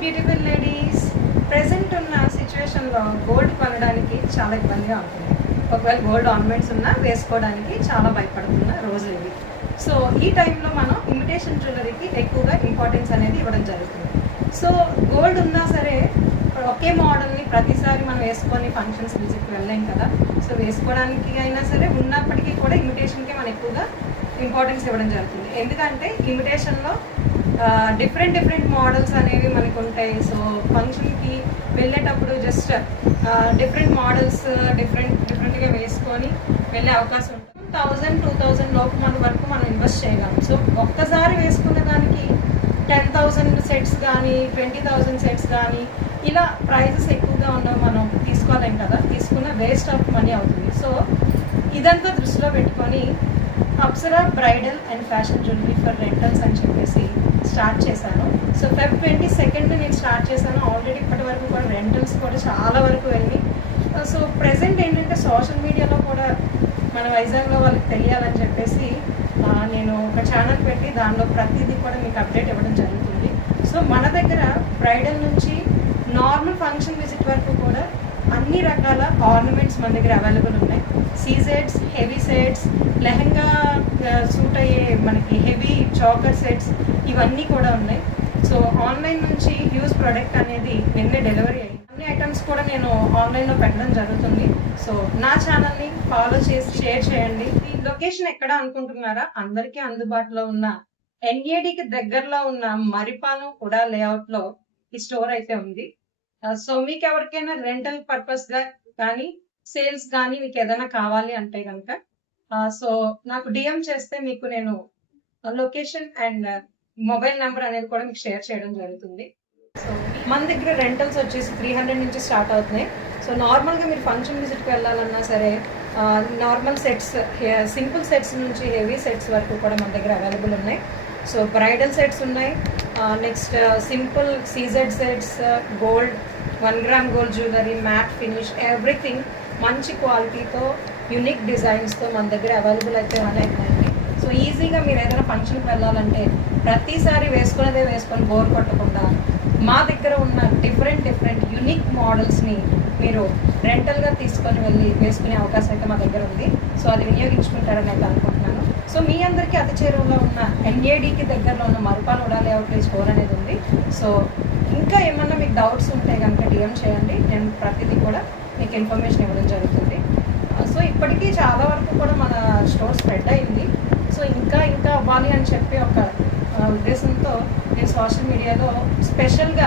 Beautiful ladies, present ఉన్న సిచ్యువేషన్లో gold కొనడానికి చాలా ఇబ్బందిగా ఉంటుంది. ఒకవేళ గోల్డ్ ఆర్నమెంట్స్ ఉన్నా వేసుకోవడానికి చాలా భయపడుతున్న రోజులు ఇవి. సో ఈ టైంలో మనం ఇమిటేషన్ జ్యువెలరీకి ఎక్కువగా ఇంపార్టెన్స్ అనేది ఇవ్వడం జరుగుతుంది. సో గోల్డ్ ఉన్నా సరే ఒకే మోడల్ని ప్రతిసారి మనం వేసుకొని ఫంక్షన్స్ విజిట్కి వెళ్ళలేం కదా. సో వేసుకోవడానికి అయినా సరే ఉన్నప్పటికీ కూడా ఇమిటేషన్కి మనం ఎక్కువగా ఇంపార్టెన్స్ ఇవ్వడం జరుగుతుంది. ఎందుకంటే ఇమిటేషన్లో డిఫరెంట్ మోడల్స్ అనేవి మనకు ఉంటాయి. సో ఫంక్షన్కి వెళ్ళేటప్పుడు జస్ట్ డిఫరెంట్ మోడల్స్ డిఫరెంట్గా వేసుకొని వెళ్ళే అవకాశం ఉంటుంది. 1000-2000 లోపు మన వరకు మనం ఇన్వెస్ట్ చేయగలం. సో ఒక్కసారి వేసుకున్న దానికి 10,000 సెట్స్ కానీ 20,000 సెట్స్ కానీ ఇలా ప్రైజెస్ ఎక్కువగా ఉన్నవి మనం తీసుకోలేం కదా. తీసుకున్న వేస్ట్ ఆఫ్ మనీ అవుతుంది. సో ఇదంతా దృష్టిలో పెట్టుకొని Apsara bridal and fashion jewellery for rentals అని చెప్పేసి స్టార్ట్ చేశాను. సో Feb 22 నేను స్టార్ట్ చేశాను. ఆల్రెడీ ఇప్పటి వరకు కూడా రెంటల్స్ కూడా చాలా వరకు వెళ్ళి. సో ప్రెసెంట్ ఏంటంటే సోషల్ మీడియాలో కూడా మన వైజాగ్లో వాళ్ళకి తెలియాలని చెప్పేసి నేను ఒక ఛానల్ పెట్టి దానిలో ప్రతిదీ కూడా మీకు అప్డేట్ ఇవ్వడం జరుగుతుంది. సో మన దగ్గర బ్రైడల్ నుంచి నార్మల్ ఫంక్షన్ విజిట్ వరకు కూడా అన్ని రకాల ఆర్నమెంట్స్ మన దగ్గర అవైలబుల్ ఉన్నాయి. సీజెట్స్, హెవీ సెట్స్, లెహంగా సూట్ అయ్యే మనకి హెవీ చాకర్ సెట్స్ ఇవన్నీ కూడా ఉన్నాయి. సో ఆన్లైన్ నుంచి హ్యూజ్ ప్రోడక్ట్ అనేది నిన్నే డెలివరీ అయ్యింది. అన్ని ఐటమ్స్ కూడా నేను ఆన్లైన్లో పెట్టడం జరుగుతుంది. సో నా ఛానల్ని ఫాలో చేసి షేర్ చేయండి. ఈ లొకేషన్ ఎక్కడ అనుకుంటున్నారా? అందరికీ అందుబాటులో ఉన్న NADకి దగ్గరలో ఉన్న మరిపాలెం కూడా లేఅవుట్లో ఈ స్టోర్ అయితే ఉంది. సో మీకు ఎవరికైనా రెంటల్ పర్పస్ గా కానీ సేల్స్ కానీ మీకు ఏదైనా కావాలి అంటే కనుక సో నాకు DM చేస్తే మీకు నేను లొకేషన్ అండ్ మొబైల్ నెంబర్ అనేది కూడా మీకు షేర్ చేయడం జరుగుతుంది. సో మన దగ్గర రెంటల్స్ వచ్చేసి 300 నుంచి స్టార్ట్ అవుతున్నాయి. సో నార్మల్గా మీరు ఫంక్షన్ విజిట్కి వెళ్ళాలన్నా సరే నార్మల్ సెట్స్, సింపుల్ సెట్స్ నుంచి హెవీ సెట్స్ వరకు కూడా మన దగ్గర అవైలబుల్ ఉన్నాయి. సో బ్రైడల్ సెట్స్ ఉన్నాయి. Next simple CZ sets, gold 1 gram gold jewellery, matte finish, everything మంచి క్వాలిటీతో యూనిక్ డిజైన్స్తో మన దగ్గర అవైలబుల్ అయితే ఉన్నాయండి. సో ఈజీగా మీరు ఏదైనా ఫంక్షన్కి వెళ్ళాలంటే ప్రతిసారి వేసుకునేదే వేసుకొని బోర్ కొట్టకుండా మా దగ్గర ఉన్న డిఫరెంట్ యూనిక్ మోడల్స్ని మీరు రెంటల్గా తీసుకొని వెళ్ళి వేసుకునే అవకాశం అయితే మా దగ్గర ఉంది. సో అది వినియోగించుకుంటారని అయితే అనుకుంటున్నాను. సో మీ అందరికీ అతి చేరువలో ఉన్న NADకి దగ్గరలో ఉన్న మరిపాలెం కూడా లేఅవుట్ స్టోర్ అనేది ఉంది. సో ఇంకా ఏమన్నా మీకు డౌట్స్ ఉంటే కనుక DM చేయండి. నేను ప్రతిదీ కూడా మీకు ఇన్ఫర్మేషన్ ఇవ్వడం జరుగుతుంది. సో ఇప్పటికీ చాలా వరకు కూడా మన స్టోర్ స్ప్రెడ్ అయింది. సో ఇంకా అవ్వాలి అని చెప్పి ఒక ఉద్దేశంతో నేను సోషల్ మీడియాలో స్పెషల్గా